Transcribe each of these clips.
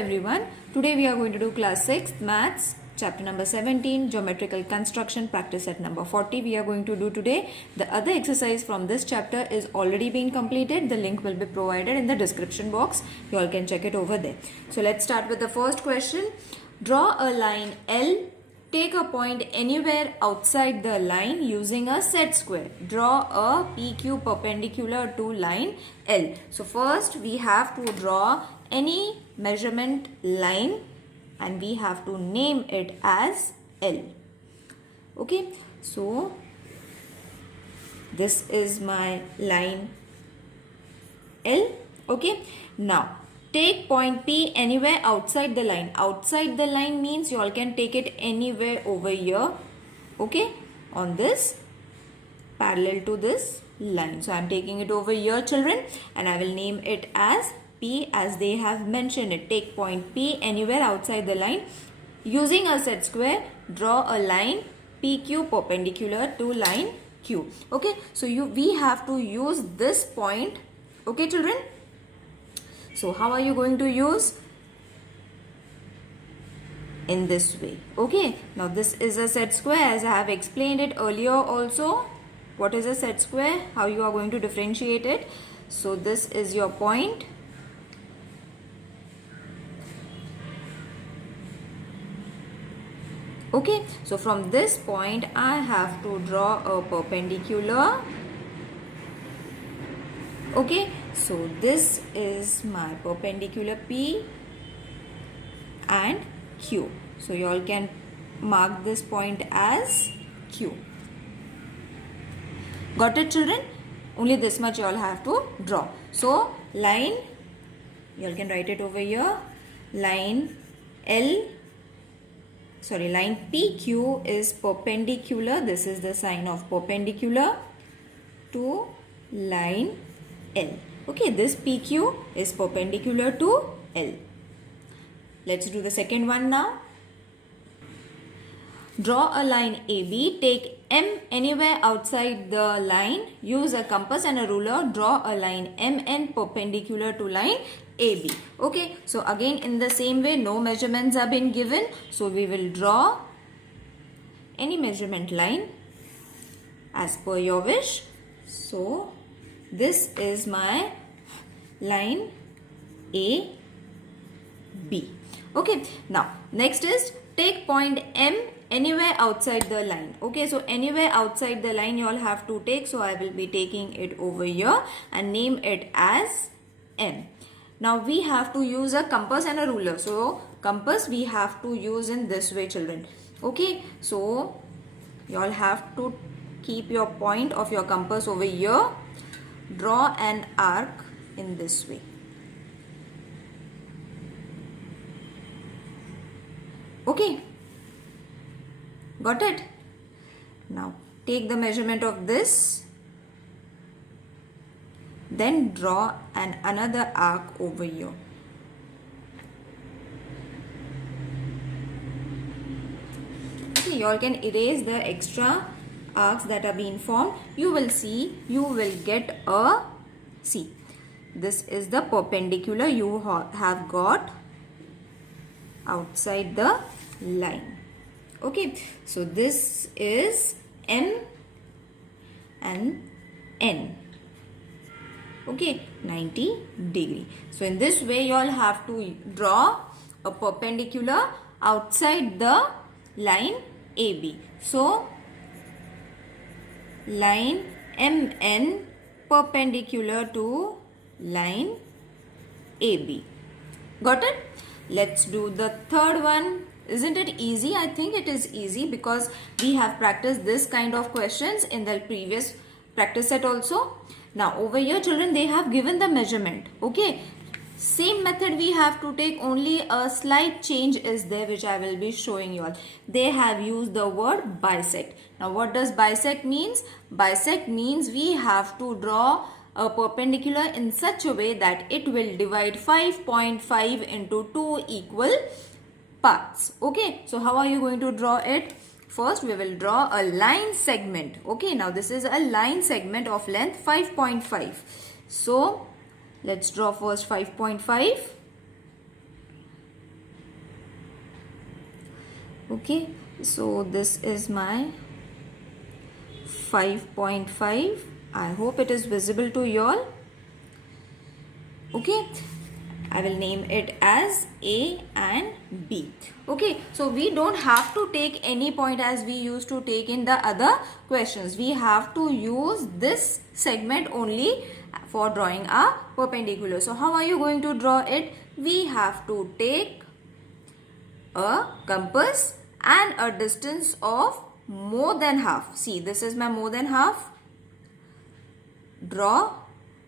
everyone. Today we are going to do class 6th maths chapter number 17 geometrical construction practice set number 40 we are going to do today. The other exercise from this chapter is already being completed. The link will be provided in the description box. You all can check it over there. So let's start with the first question. Draw a line L. Take a point anywhere outside the line using a set square. Draw a PQ perpendicular to line L. So first we have to draw any measurement line and we have to name it as L. Okay, so this is my line L. Okay, now take point P anywhere outside the line. Outside the line means you all can take it anywhere over here. Okay, on this parallel to this line. So I am taking it over here, children, and I will name it as P as they have mentioned it. Take point P anywhere outside the line. Using a set square, draw a line PQ perpendicular to line Q. Okay, so we have to use this point. Okay, children. So how are you going to use? In this way. Okay, now this is a set square as I have explained it earlier also. What is a set square? How you are going to differentiate it? So this is your point. Okay, so from this point I have to draw a perpendicular. Okay, so this is my perpendicular P and Q. So you all can mark this point as Q. Got it, children? Only this much you all have to draw. So line, you all can write it over here. Line PQ is perpendicular. This is the sign of perpendicular to line L. Okay, this PQ is perpendicular to L. Let's do the second one now. Draw a line AB. Take M anywhere outside the line. Use a compass and a ruler. Draw a line MN perpendicular to line AB. Okay, so again in the same way, no measurements have been given. So we will draw any measurement line as per your wish. So this is my line AB. Okay, now next is take point M anywhere outside the line. Okay, so anywhere outside the line you all have to take. So I will be taking it over here and name it as M. Now we have to use a compass and a ruler. So compass we have to use in this way, children. Okay, so you all have to keep your point of your compass over here. Draw an arc in this way. Okay, got it? Now take the measurement of this. Then draw another arc over here. Okay, you all can erase the extra arcs that are being formed. You will see, you will get a, see, this is the perpendicular you have got outside the line. Okay, so this is M and N. Okay, 90 degree. So in this way you all have to draw a perpendicular outside the line AB. So line MN perpendicular to line AB. Got it? Let's do the third one. Isn't it easy? I think it is easy because we have practiced this kind of questions in the previous practice set also. Now over here, children, they have given the measurement. Okay, same method we have to take, only a slight change is there which I will be showing you all. They have used the word bisect. Now what does bisect means? Bisect means we have to draw a perpendicular in such a way that it will divide 5.5 into 2 equal parts. Okay, so how are you going to draw it? First we will draw a line segment. Okay, now this is a line segment of length 5.5. So let's draw first 5.5. Okay, so this is my 5.5. I hope it is visible to you all. Okay, I will name it as A and B. Okay, so we don't have to take any point as we used to take in the other questions. We have to use this segment only for drawing a perpendicular. So how are you going to draw it? We have to take a compass and a distance of more than half. See, this is my more than half. Draw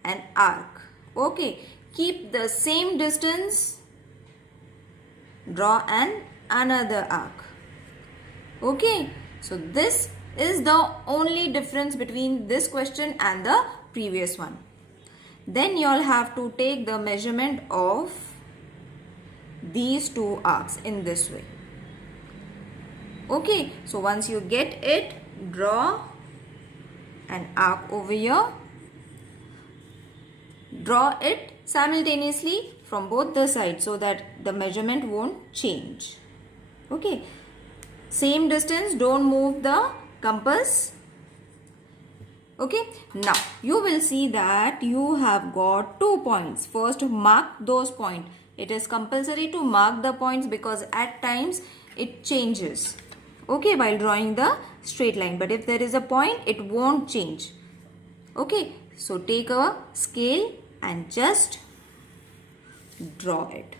an arc. Okay, keep the same distance. Draw another arc. Okay, so this is the only difference between this question and the previous one. Then you all have to take the measurement of these two arcs in this way. Okay, so once you get it, draw an arc over here. Draw it simultaneously from both the sides so that the measurement won't change. Okay, same distance, don't move the compass. Okay, now you will see that you have got 2 points. First, mark those points. It is compulsory to mark the points because at times it changes. Okay, while drawing the straight line, but if there is a point, it won't change. Okay, so take a scale and just draw it.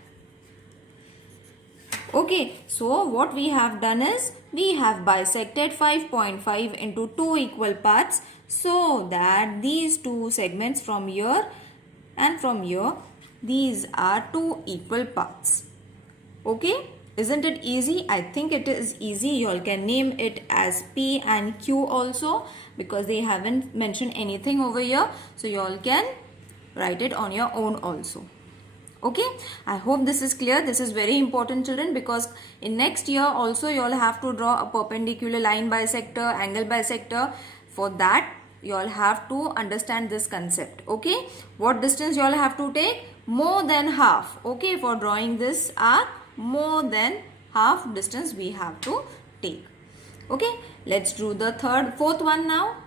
Okay, so what we have done is we have bisected 5.5 into 2 equal parts so that these two segments from here and from here, these are 2 equal parts. Okay, isn't it easy? I think it is easy. You all can name it as P and Q also because they haven't mentioned anything over here. So you all can write it on your own also. Okay, I hope this is clear. This is very important, children, because in next year also you all have to draw a perpendicular line bisector, angle bisector. For that you all have to understand this concept. Okay, what distance you all have to take? More than half. Okay, for drawing this arc, more than half distance we have to take. Okay, let's do the fourth one now.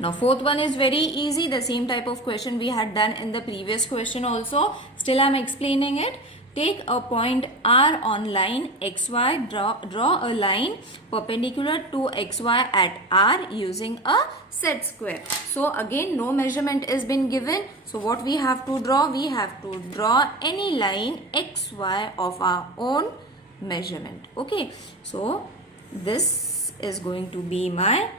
Now fourth one is very easy, the same type of question we had done in the previous question also. Still I am explaining it. Take a point R on line XY, draw a line perpendicular to XY at R using a set square. So again no measurement is been given. So what we have to draw? We have to draw any line XY of our own measurement. Okay, so this is going to be my,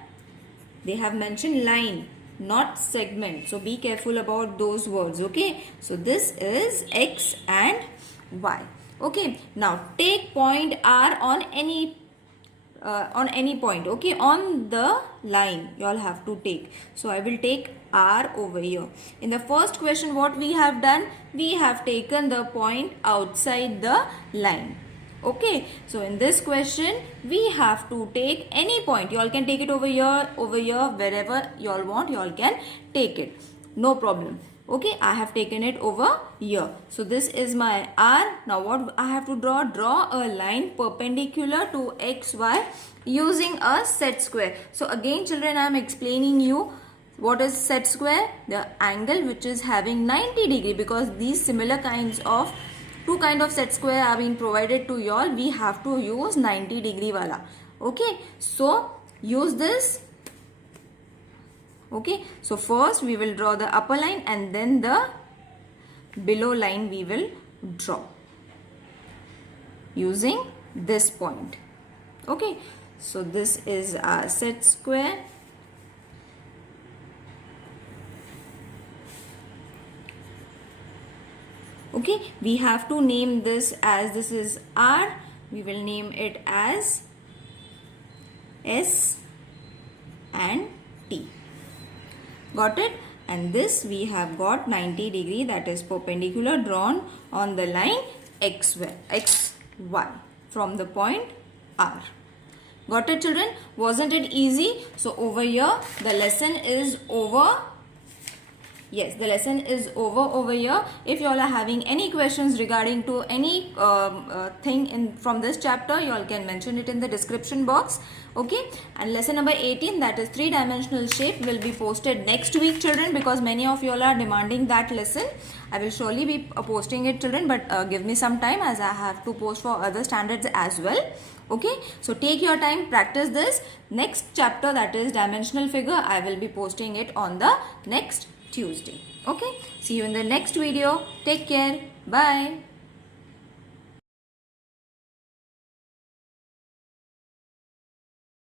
they have mentioned line, not segment. So be careful about those words. Okay, so this is X and Y. Okay, now take point R on any point. Okay, on the line you all have to take. So I will take R over here. In the first question what we have done? We have taken the point outside the line. Okay, so in this question we have to take any point. You all can take it over here, wherever you all want, you all can take it. No problem. Okay, I have taken it over here. So this is my R. Now what I have to draw? Draw a line perpendicular to XY using a set square. So again children, I am explaining you what is set square. The angle which is having 90 degree, because these similar kinds of two kind of set square are being provided to you all. We have to use 90 degree wala. Okay, so use this. Okay, so first we will draw the upper line and then the below line we will draw using this point. Okay, so this is our set square. Okay, we have to name this as, this is R, we will name it as S and T. Got it? And this we have got 90 degree, that is perpendicular, drawn on the line XY from the point R. Got it children? Wasn't it easy? So over here the lesson is over. Yes, the lesson is over here. If you all are having any questions regarding to any thing in from this chapter, you all can mention it in the description box. Okay, and lesson number 18, that is three-dimensional shape, will be posted next week, children, because many of you all are demanding that lesson. I will surely be posting it, children, but give me some time as I have to post for other standards as well. Okay, so take your time, practice this. Next chapter, that is dimensional figure, I will be posting it on the next Tuesday. Okay, see you in the next video. Take care. Bye.